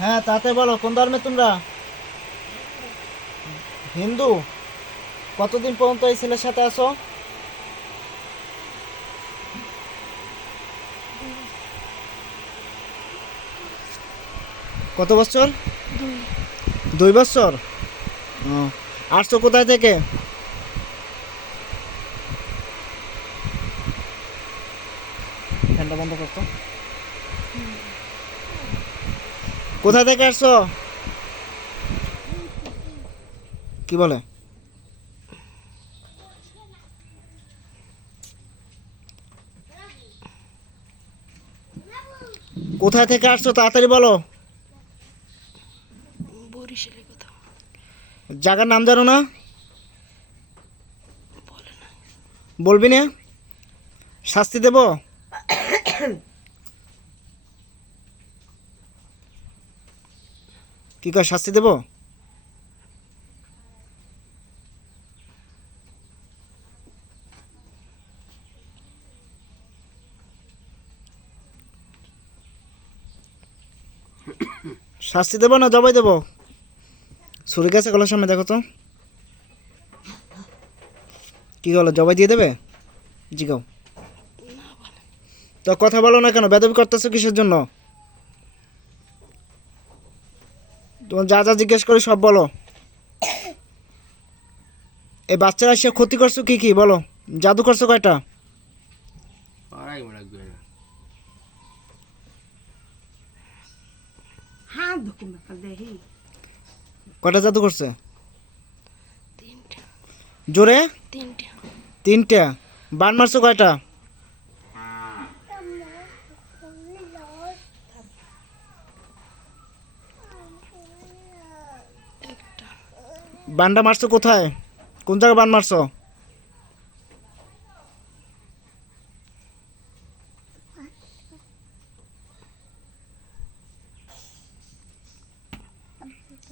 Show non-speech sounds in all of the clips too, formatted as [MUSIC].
হ্যাঁ তাতে বলো কোন ধর্মে তোমরা? হিন্দু? কতদিন পর্যন্ত এই ছেলের সাথে আছো? কত বছর? দুই। বছর? আসছো কোথায় থেকে? ফ্যানটা বন্ধ করতো। কোথা থেকে আসছো? কি বলে? কোথা থেকে আসছো তাড়াতাড়ি বলো। জায়গার নাম জানো না। বলবি না? শাস্তি দেব? কি কয়, শাস্তি দেব? শাস্তি দেবো না, জবাই দেবো? ছুরি গেছে গলার সামনে, দেখো তো। কি বলো জবাই দিয়ে দেবে? জিগাও। তো কথা বলো না কেন, বেদবি করতেছো কিসের জন্য? তোমার যা যা জিজ্ঞেস করি সব বলো। এই বাচ্চারা এসে ক্ষতি করছ কি কি বলো। জাদু করছ কয়টা? দেখি কয়টা জাদু করছে? তিনটা। জোরে? তিনটা। তিনটা। বান মারছো কয়টা একটা বানটা মারছো কোথায়? কোন জায়গায় বান মারছো?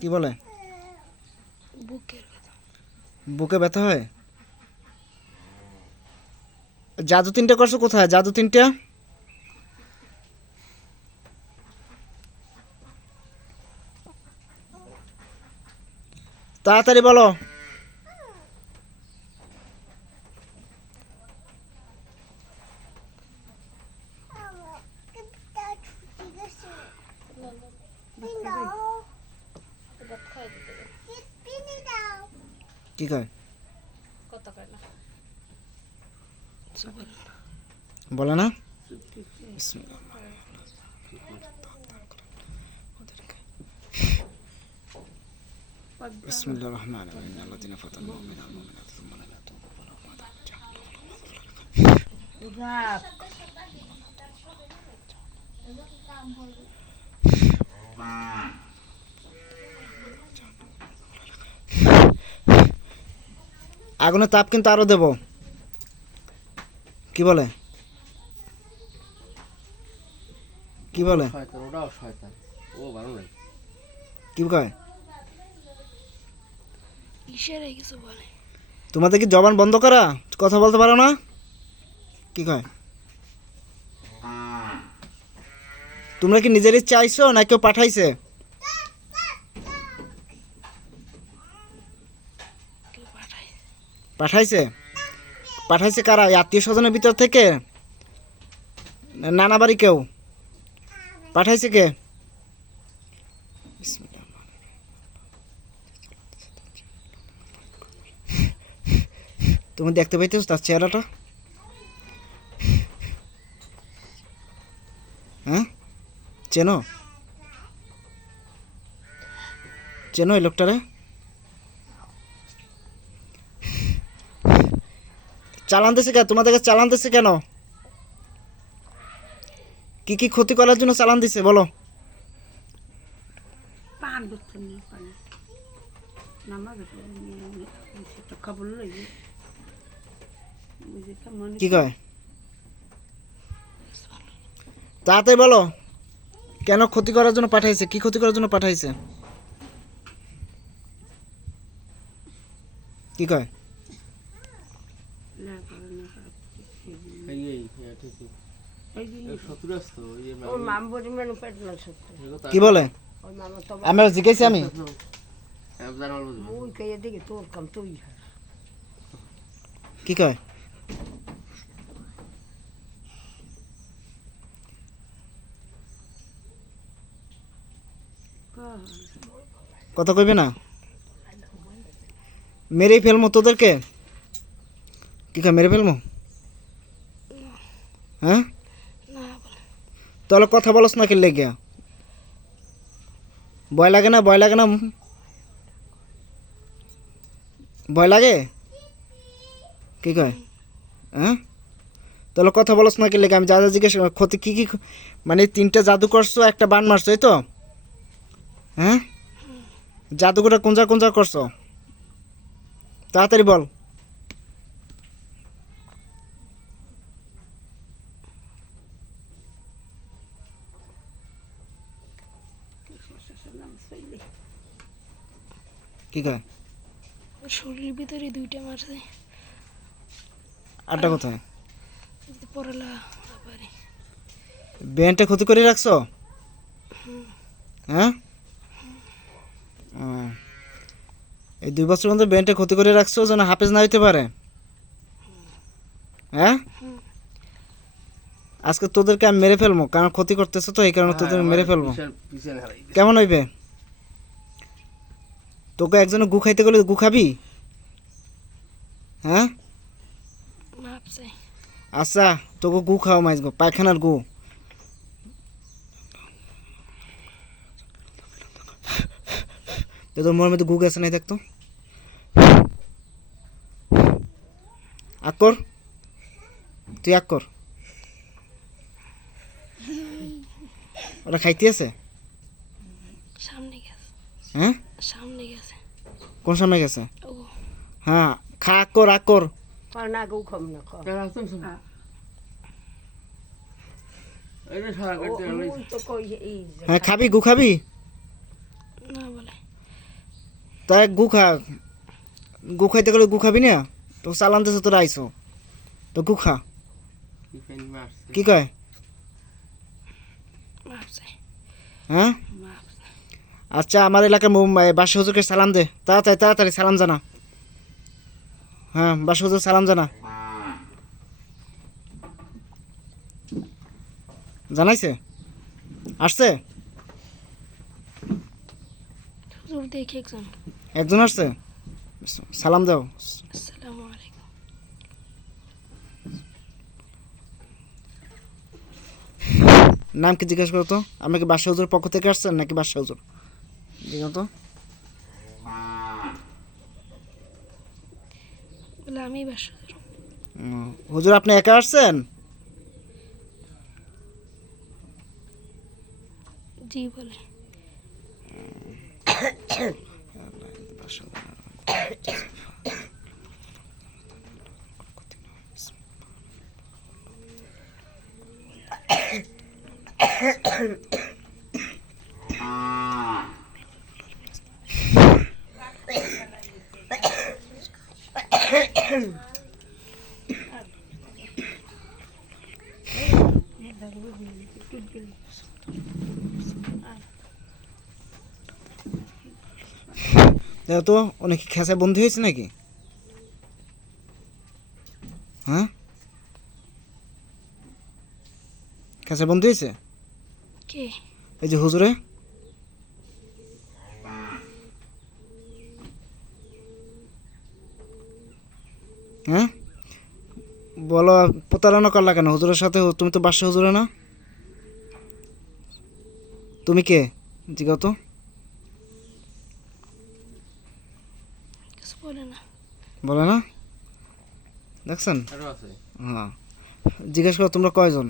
কি বলে? বুকে ব্যথা হয়? জাদু তিনটা করছ কোথায়? জাদু তিনটা? তাড়াতাড়ি বলো। কি কয়? বলে না। بسم الله الرحمن الرحيم الذين فتنوا المؤمنين والمؤمنات ثم لم يتوبوا فلهم عذاب রাত আগুনের তাপ কিন্তু আরো দেব কি বলে কি বলে শয়তান ওটাও শয়তান ও ভালো নাই কি কয় ইশারায় কিছু বলে। তোমাদের কি জবান বন্ধ করা? কথা বলতে পারো না? কি কয়? তোমরা কি নিজেরই চাইছো না কেউ পাঠাইছে? পাঠাইছে? পাঠাইছে কারা? আত্মীয় স্বজনের ভিতর থেকে? নানা বাড়ি কেউ? পাঠাইছে কে? তুমি দেখতে পাইতেছ তার চেহারাটা হ্যাঁ চেনো চেনো এই লোকটারে চালান দিছে কেন তোমাদেরকে চালান দিছে কেন কি কি ক্ষতি করার জন্য চালান দিছে বলো পান করতে নিয়ে পানি নামাজ সেটা খবর লইবে বুঝে কেমন কি কয়? তাড়াতাড়ি বলো কেন ক্ষতি করার জন্য পাঠাইছে? কি ক্ষতি করার জন্য পাঠাইছে? কি কয়? না করে না করে। এই এই হ্যাঁ, ঠিকই এই যে এই শত্রু আসতো ওই যে ওর মাম বড়ি মানে পেট না সত্য এগুলো তো কি বলে ও ওই মামা তো আমি আর জিজ্ঞাসি আমি হ্যাঁ জানাল বুঝব ওই কে এদিকে তোর কাম তুই কি কয় কথা কইবে না? মেরেই ফেলমো তোদেরকে? কি মেরে ফেলমো? হ্যাঁ? তাহলে কথা বলস না কিনলে গিয়া ভয় লাগে না ভয় লাগে না? ভয় লাগে? কি কয়? হ্যাঁ? তাহলে কথা বলস না কিনলে আমি যা যা জিজ্ঞেস কর- ক্ষতি কী কী মানে তিনটা জাদু করছ একটা বান মারছো এই তো? হ্যাঁ? জাদুঘরটা কোন যা করছ? তাড়াতাড়ি বল। কি কয়? শরীরের ভিতরে দুইটা মারছে আটটা কোথায়? পড়ালা পারে ব্যান্ডটা ক্ষতি করে রাখছো? হ্যাঁ। এই দুই বছর মধ্যে ব্যান্ডটা ক্ষতি করে রাখছো যেন হাফেজ না হইতে পারে? হ্যাঁ? আজকে তোদেরকে আমি মেরে ফেলব কারণ ক্ষতি করতেছো তো এই কারণে তোদের মেরে ফেলব। কেমন হইবে? তোকে একজনে গু খাইতে গেলে গু খাবি? হ্যাঁ? আচ্ছা তোকে গু খাও মাইজ গো পায়খানার গু। তোর মোর মধ্যে গু গেছে নাই দেখতো আকর তুই আকর ওটা খাইতে আছে সামনে গেছে হ্যাঁ সামনে গেছে কোন সময় গেছে হ্যাঁ খা আকর আকর পানা গৌ খাম না হ্যাঁ খাবি গু খাবি না বলে তাই গু খা গু খাইতে গেলে গু খাবি না? তো চালান দিছে তোরা আইসো। তো গু খা। কি কয়? হ্যাঁ? আচ্ছা আমার মুম্বাই বাসা হুজুরকে সালাম দে। তাড়াতাড়ি তাড়াতাড়ি সালাম জানা। হ্যাঁ বাসা হুজুর সালাম জানা। জানাইছে? আসছে? দেখে একজন। একজন আসছে? সালাম দাও। নাম কি জিজ্ঞেস করো তো? আপনি কি বাসা হুজুর পক্ষ থেকে আসছেন নাকি বাসা হুজুর? জিজ্ঞাসা তো। আমি হুজুর। আপনি একা আসছেন? জি বলে। Ahem. দেখো তো অনেক খেসায় বন্দি হয়েছে নাকি? হ্যাঁ? খেসায় বন্দি হয়েছে? এই যে হুজুরে? হ্যাঁ? বলো প্রতারণা করলা কেন? হুজুরের সাথে তুমি তো বাসা হুজুরে না? তুমি কে? জিগাও তো কিছু বলে না বলে না? দেখছেন? হ্যাঁ। জিজ্ঞেস করো তোমরা কয়জন?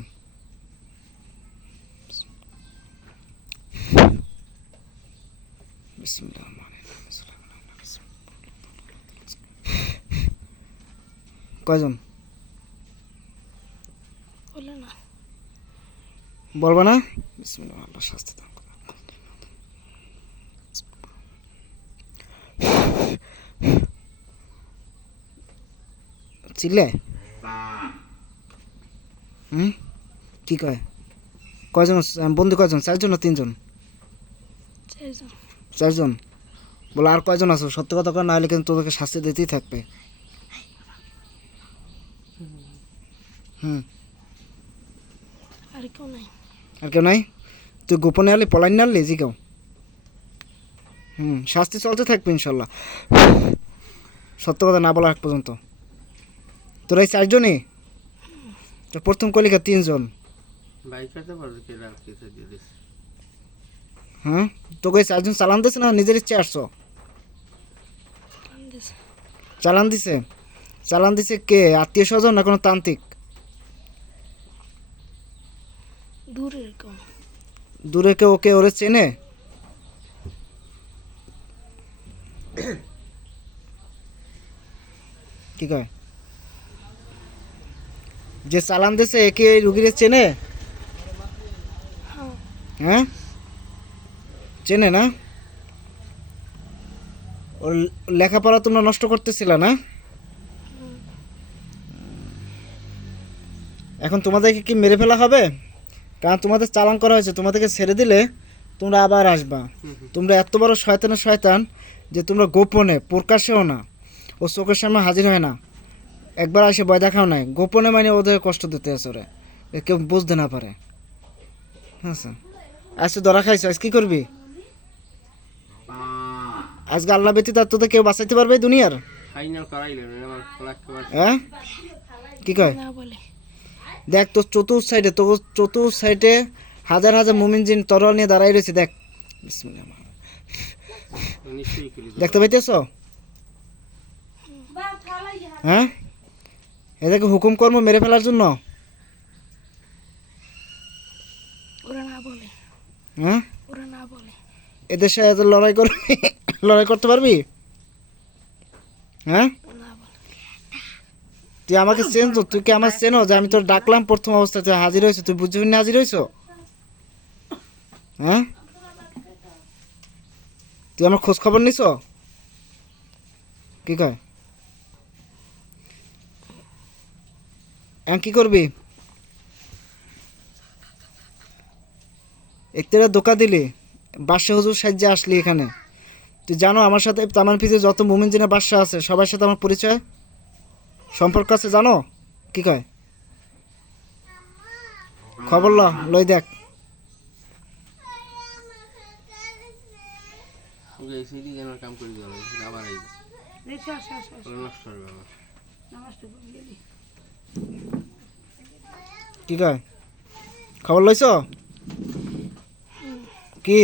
কয়জন? বলবা না? বিসমিল্লাহ আল্লাহ শাস্তি চিল্লে হুম? কি কয়? কয়জন বন্ধু কয়জন? চারজন না তিনজন? চারজন। বলে আর কয়জন আছো? সত্য কথা কর না হলে কিন্তু তোদেরকে শাস্তি দিতেই থাকবে। হুম। আর কেউ নাই। আর কেউ নাই? তুই গোপনে আলি পলাই না আনলি জিগাও হুম শাস্তি চলতে থাকবে ইনশাল্লাহ। সত্য কথা না বলা এক পর্যন্ত। তোরা এই চারজনই? তো প্রথম কলিকা তিনজন। কে হ্যাঁ? তোকে চারজন চালান দিছে না নিজের ইচ্ছে আসছো? চালান দিছে। চালান দিছে? কে? আত্মীয় স্বজন না কোনো তান্ত্রিক? দূরে কেউ ওকে ওরে চেনে? কি কয়? যে চালান দিছে একে রুগীরে চেনে? হ্যাঁ। হ্যাঁ? চেনে না? ওর লেখাপড়া তোমরা নষ্ট করতেছিল না? এখন তোমাদেরকে কি মেরে ফেলা হবে? কারণ তোমাদের চালান করা হয়েছে তোমাদেরকে ছেড়ে দিলে তোমরা আবার আসবা। তোমরা এত বড় শয়তানের শয়তান যে তোমরা গোপনে প্রকাশেও না। ও চোখের সামনে হাজির হয় না। একবার আসে ভয় দেখাও নাই। গোপনে মানে ওদের কষ্ট দিতে আছে ওরে। কেউ বুঝতে না পারে। আচ্ছা। আজকে ধরা খাইছো আজ কি করবি? আজকে আল্লাহ ব্যতীত আর তোদের কেউ বাঁচাইতে পারবে দুনিয়ার? হ্যাঁ কি কয়? বলে। দেখ তোর চতুর্থ সাইডে তোর চতুর্থ সাইডে হাজার হাজার মুমিন জিন তরল নিয়ে দাঁড়াই রয়েছে দেখ। দেখতে পাইতেছ? হ্যাঁ? এদেরকে হুকুম কর্ম মেরে ফেলার জন্য? ওরা না বলে। হ্যাঁ? ওরা না বলে। এদের সাথে লড়াই করবি [LAUGHS] লড়াই করতে পারবি? হ্যাঁ? তুই আমাকে চেন তো তুই কি আমার চেনো যে আমি তোর ডাকলাম প্রথম অবস্থায় তুই হাজির হয়েছো তুই বুঝতে পারিনি হাজির হয়েছো? হ্যাঁ? তুই আমার খোঁজ খবর নিছ? কি কয়? এখন কি করবি? একটারা দোকা দিলি। বাদশাহ হুজুর সাহায্যে আসলি এখানে। তুই জানো আমার সাথে তামান ফিজে যত মুমিন জিনা বাদশাহ আছে সবার সাথে আমার পরিচয়? সম্পর্ক আছে জানো? কি কয়? খবর ল লই দেখ। কাম কি কয়? খবর লইছ? কি?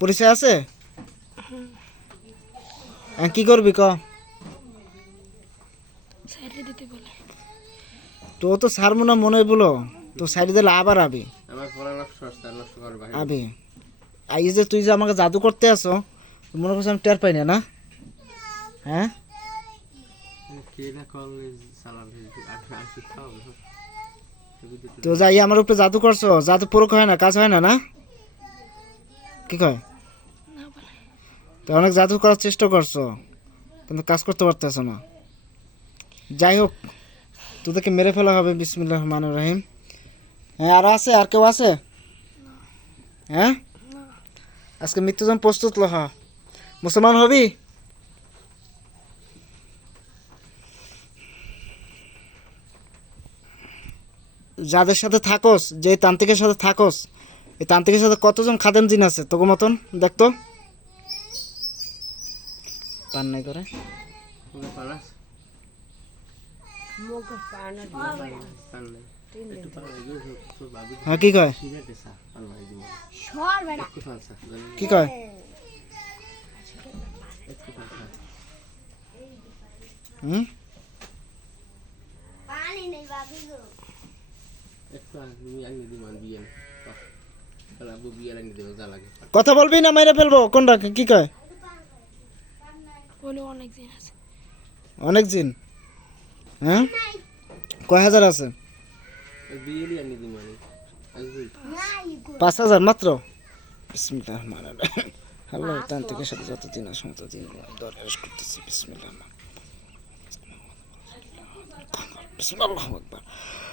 পরিচয় আছে? কি করবি ক? তো তো সার মনে মনে বলো। তো সাইডে দিলে আবার আবি। আবি। আই যে তুই যে আমাকে জাদু করতে আসো মনে করছি আমি টের পাই না না? হ্যাঁ? তো যাই আমার উপরে জাদু করছ? জাদু পুরো হয় না কাজ হয় না না? কি কয়? তো অনেক জাদু করার চেষ্টা করছ কিন্তু কাজ করতে পারতেছো না। যাই হোক তোদেরকে মেরে ফেলা হবে বিসমিল্লাহ রহমান রহিম। হ্যাঁ আর আছে আর কেউ আছে? হ্যাঁ? আজকে মৃত্যুজন প্রস্তুত লহা। মুসলমান হবি? যাদের সাথে থাকোস যে তান্ত্রিকের সাথে থাকোস এই তান্ত্রিকের সাথে কতজন খাদেম জিন আছে তোকে মতন? দেখতো পান নাই করে নাই নাই হ্যাঁ কি কয়? নাই কি কয়? একটু পান সা হুম কথা বলবি না মেরে ফেলব। কোনটা? কি কয়? অনেক দিন হ্যাঁ? কয় হাজার আছে? পাঁচ হাজার মাত্র? বিসমিল্লাহ রহমান আল্লাহ তান্ত্রিকের সাথে যত দিন তত দিন দর করতেছি। বিসমিল্লাহ বিসমিল্লাহ আকবার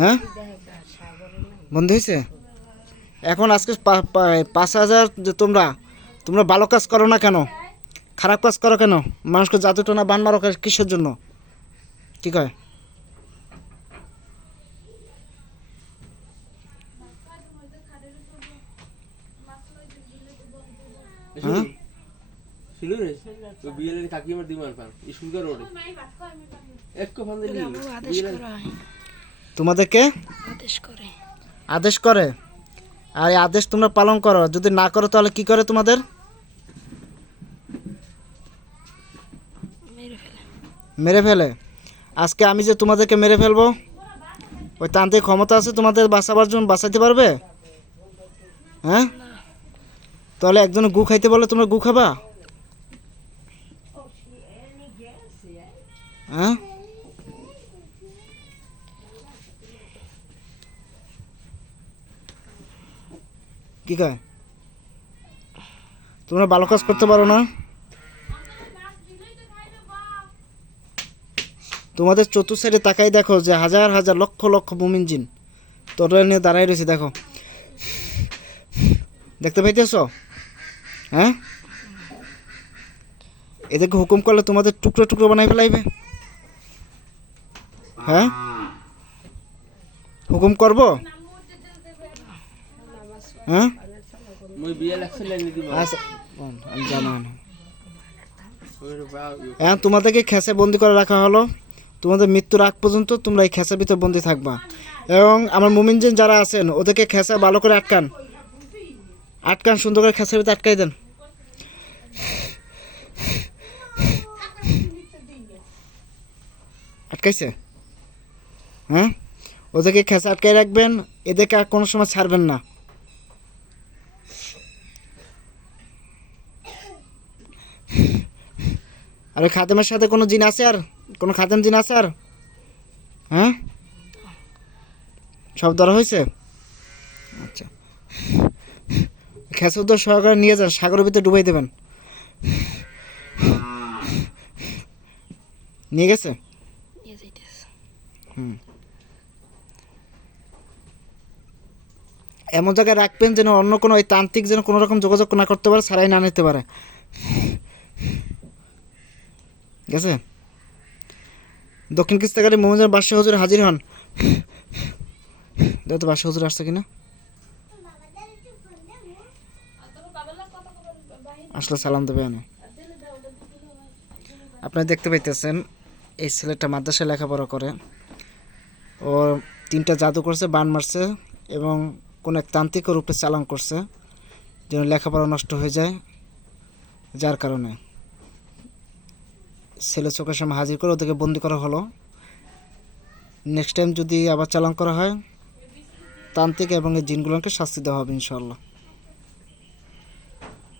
হ্যাঁ? বন্ধু হয়েছে? এখন আজকে পাঁচ হাজার যে তোমরা তোমরা ভালো কাজ করো না কেন? খারাপ কাজ করো কেন? মানুষকে জাদু টোনা বান মারো? কিসের জন্য? কি কয়? হ্যাঁ? রে? তো বিয়েলে থাকি আমার দিমান পান স্কুল ওরে এক কো ফান দিলি বাবু আদেশ করা হয় তোমাদেরকে? আদেশ করে। আদেশ করে? আর এই আদেশ তোমরা পালন করো। যদি না করো তাহলে কি করে তোমাদের? মেরে ফেলে। আজকে আমি যে তোমাদেরকে মেরে ফেলব ওই তান্ত্রিক ক্ষমতা আছে তোমাদের বাঁচাবার জন্য বাঁচাইতে পারবে? হ্যাঁ? তাহলে একজন গু খাইতে বলে তোমরা গু খাবা? হ্যাঁ? কি কয় তোমরা ভালো কাজ করতে পারো না। তোমাদের চতুর সাইডে তাকাই দেখো যে হাজার হাজার লক্ষ লক্ষ মুমিন জিন। তোরা নিয়ে দাঁড়াই রয়েছে, দেখো। দেখতে পাইতেছ? হ্যাঁ? এদেরকে হুকুম করলে তোমাদের টুকরো টুকরো বানাই ফেলাইবে। হ্যাঁ? হুকুম করব? হ্যাঁ? মই বিয়ে লাগছে লাগনি দিমান আচ্ছা আমি জানো না। ওরে তোমাদেরকে খেসে বন্দি করে রাখা হলো। তোমাদের মৃত্যুর আগ পর্যন্ত তোমরা এই খেসার ভিতর বন্দি থাকবা। এবং আমার মুমিনজিন যারা আছেন ওদেরকে খেসা ভালো করে আটকান। আটকান সুন্দর করে খেসার ভিতরে আটকাই দেন। আটকাইছে? হ্যাঁ? ওদেরকে খেসা আটকাই রাখবেন। এদেরকে আর কোনো সময় ছাড়বেন না। আর খাদেমের সাথে কোনো জিন আছে আর? কোনো খাদেম জিন আছে আর? হ্যাঁ? সব ধরা হয়েছে? আচ্ছা। খেসে উদ্ধার সহকারে নিয়ে যান সাগরের ভিতরে ডুবাই দেবেন। নিয়ে গেছে? যাইতেছে। এমন জায়গায় রাখবেন যেন অন্য কোনো ওই তান্ত্রিক যেন কোনো রকম যোগাযোগ না করতে পারে সারাই না নিতে পারে। ঠিক আছে? দক্ষিণ কিস্তাকারী মোহাম্মদ বাদশাহ হুজুর হাজির হন। তো বাদশাহ হুজুর আসছে কিনা? আসলে সালাম দেবে এনে আপনারা দেখতে পাইতেছেন, এই ছেলেটা মাদ্রাসায় লেখাপড়া করে। ও তিনটা জাদু করছে, বান মারছে এবং কোন এক তান্ত্রিক রূপে চালান করছে। যেন লেখাপড়া নষ্ট হয়ে যায়, যার কারণে। ছেলে চোখের সামনে হাজির করে ওদেরকে বন্দি করা হলো। নেক্সট টাইম যদি আবার চালান করা হয়, তান্ত্রিক এবং এই জিনগুলোকে শাস্তি দেওয়া হবে ইনশাল্লাহ